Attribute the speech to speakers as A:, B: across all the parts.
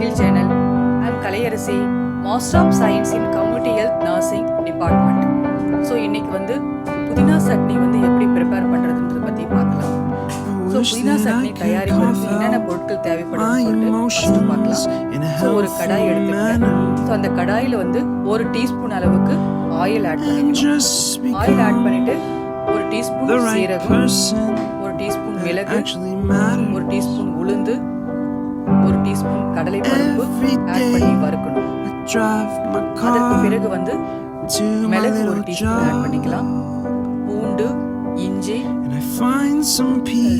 A: Skill channel I'm Kalaiyarasi master of science in community health nursing department so இன்னைக்கு வந்து புதினா சட்னி வந்து எப்படி ப்ரிப்பேர் பண்ணுறதுன்றதை பற்றி பார்க்கலாம். ஸோ புதினா சட்னி தயாரிக்கிறதுக்கு என்னென்ன பொருட்கள் ஃபஸ்ட்டு பார்க்கலாம். ஸோ ஒரு கடாய் எடுத்துக்கங்க ஸோ அந்த கடாயில் வந்து ஒரு டீஸ்பூன் அளவுக்கு ஆயில் ஆட் பண்ணிக்கணும். ஆயில் ஆட் பண்ணிட்டு ஒரு டீஸ்பூன் சீரகம் ஒரு டீஸ்பூன் மிளகு ஒரு டீஸ்பூன் உளுந்து ஒரு டீஸ்பூன் கடலை பருப்பு ஆட் பண்ணி வறுக்கணும். அதற்கு பிறகு வந்து மிளகு ஒரு டீஸ்பூன் ஆட் பண்ணிக்கலாம். பூண்டு இஞ்சி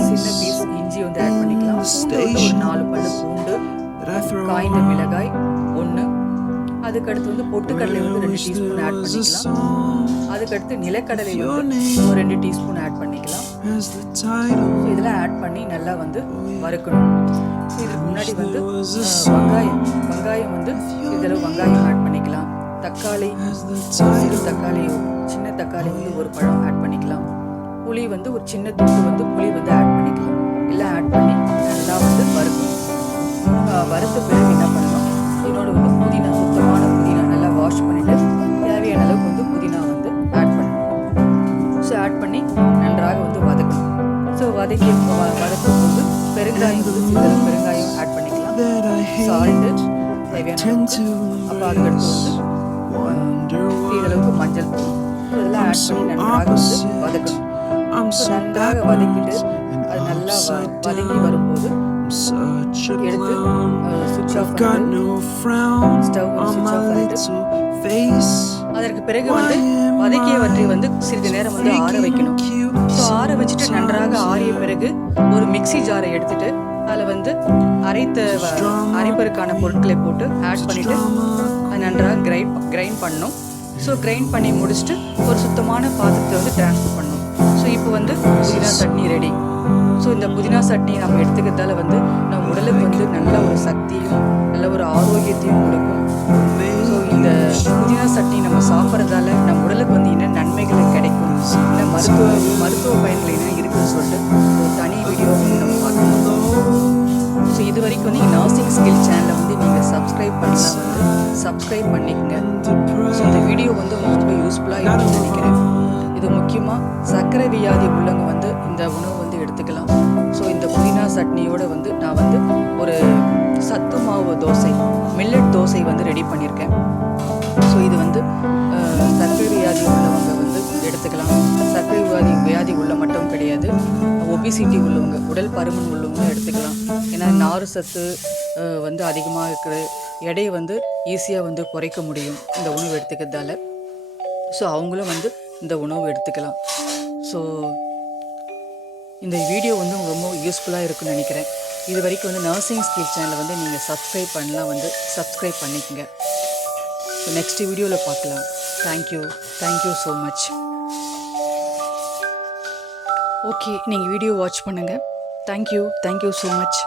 A: சின்ன பீஸ் இஞ்சி வந்து ஆட் பண்ணிக்கலாம். பூண்டு ஒரு நாலு பல்லு பூண்டு காய்ந்த மிளகாய் அதுக்கடுத்து வந்து பொட்டுக்கடலை வந்து ரெண்டு டீஸ்பூன் ஆட் பண்ணிக்கலாம். அதுக்கடுத்து நிலக்கடலை வந்து ஒரு ரெண்டு டீஸ்பூன் ஆட் பண்ணிக்கலாம். ஸோ இதெல்லாம் ஆட் பண்ணி நல்லா வந்து வறுக்கணும். ஸோ இதுக்கு முன்னாடி வந்து வெங்காயம் வெங்காயம் வந்து இதளவு வெங்காயம் ஆட் பண்ணிக்கலாம். தக்காளி சிறு தக்காளி சின்ன தக்காளி வந்து ஒரு பழம் ஆட் பண்ணிக்கலாம். புளி வந்து ஒரு சின்ன துண்டு வந்து புளி வந்து ஆட் பண்ணிக்கலாம். எல்லாம் ஆட் பண்ணி நல்லா வந்து வறுக்கணும். வறுத்த பிறகு வ- வதக்கும் போது பெருங்காயம் சிறிதளவு பெருங்காயம் ஆட் பண்ணிக்கலாம். சால்ட்டு தேவையான. அப்போ அதுக்கடுத்து வந்து சிறிதளவுக்கு மஞ்சள் இதெல்லாம் ஆட் பண்ணி நன்றாக வந்து வதக்கணும். நன்றாக வதக்கிட்டு அது நல்லா வதங்கி வரும்போது எடுத்து சுவிட்ச் ஆஃப் ஸ்டவ் சுவிட்ச் ஆஃப் பண்ணிட்டு அதற்கு பிறகு வந்து வதக்கியவற்றை வந்து சிறிது நேரம் வந்து ஆற வைக்கணும். ஸோ ஆற வச்சுட்டு நன்றாக ஆறிய பிறகு ஒரு மிக்ஸி ஜாரை எடுத்துட்டு அதில் வந்து அரைத்த அரைப்பருக்கான பொருட்களை போட்டு ஆட் பண்ணிட்டு அது நன்றாக கிரைண்ட் கிரைண்ட் பண்ணணும். ஸோ கிரைண்ட் பண்ணி முடிச்சுட்டு ஒரு சுத்தமான பாத்திரத்தை வந்து டிரான்ஸ்ஃபர் பண்ணணும். ஸோ இப்போ வந்து புதினா சட்னி ரெடி ஸோ இந்த புதினா சட்னி நம்ம எடுத்துக்கிறதால வந்து நம்ம உடலுக்கு வந்து நல்ல ஒரு சக்தியும் நல்ல ஒரு ஆரோக்கியத்தையும் கொடுக்கும் மருத்துவ மருத்துவ பயன்கள் என்ன இருக்குன்னு சொல்லிட்டு ஒரு தனி வீடியோ வந்து நம்ம பார்க்கணும். ஸோ இது வரைக்கும் வந்து நர்சிங் ஸ்கில் சேனலை வந்து நீங்கள் சப்ஸ்கிரைப் பண்ணால் வந்து சப்ஸ்கிரைப் பண்ணிக்கங்க. ஸோ இந்த வீடியோ வந்து ரொம்ப யூஸ்ஃபுல்லாக இருக்கும்னு நினைக்கிறேன். இது முக்கியமாக சர்க்கரை வியாதி உள்ளவங்க வந்து இந்த உணவு வந்து எடுத்துக்கலாம். ஸோ இந்த புதினா சட்னியோட வந்து நான் வந்து ஒரு சத்து மாவு தோசை மில்லட் தோசை வந்து ரெடி பண்ணியிருக்கேன். ஒபிசிட்டி உள்ளவங்க உடல் பருமன் உள்ளவங்க எடுத்துக்கலாம். ஏன்னா நார் சத்து வந்து அதிகமாக இருக்கிற எடையை வந்து ஈஸியாக வந்து குறைக்க முடியும் இந்த உணவு எடுத்துக்கிறதால. ஸோ அவங்களும் வந்து இந்த உணவு எடுத்துக்கலாம். ஸோ இந்த வீடியோ வந்து ரொம்ப யூஸ்ஃபுல்லாக இருக்கும்னு நினைக்கிறேன். இது வரைக்கும் வந்து நர்சிங் ஸ்கில் சேனலை வந்து நீங்கள் சப்ஸ்கிரைப் பண்ணலாம் வந்து சப்ஸ்கிரைப் பண்ணிக்கோங்க. ஸோ நெக்ஸ்ட் வீடியோவில் பார்க்கலாம். Thank you thank you so much okay நீங்கள் வீடியோ வாட்ச் பண்ணுங்கள் thank you thank you so much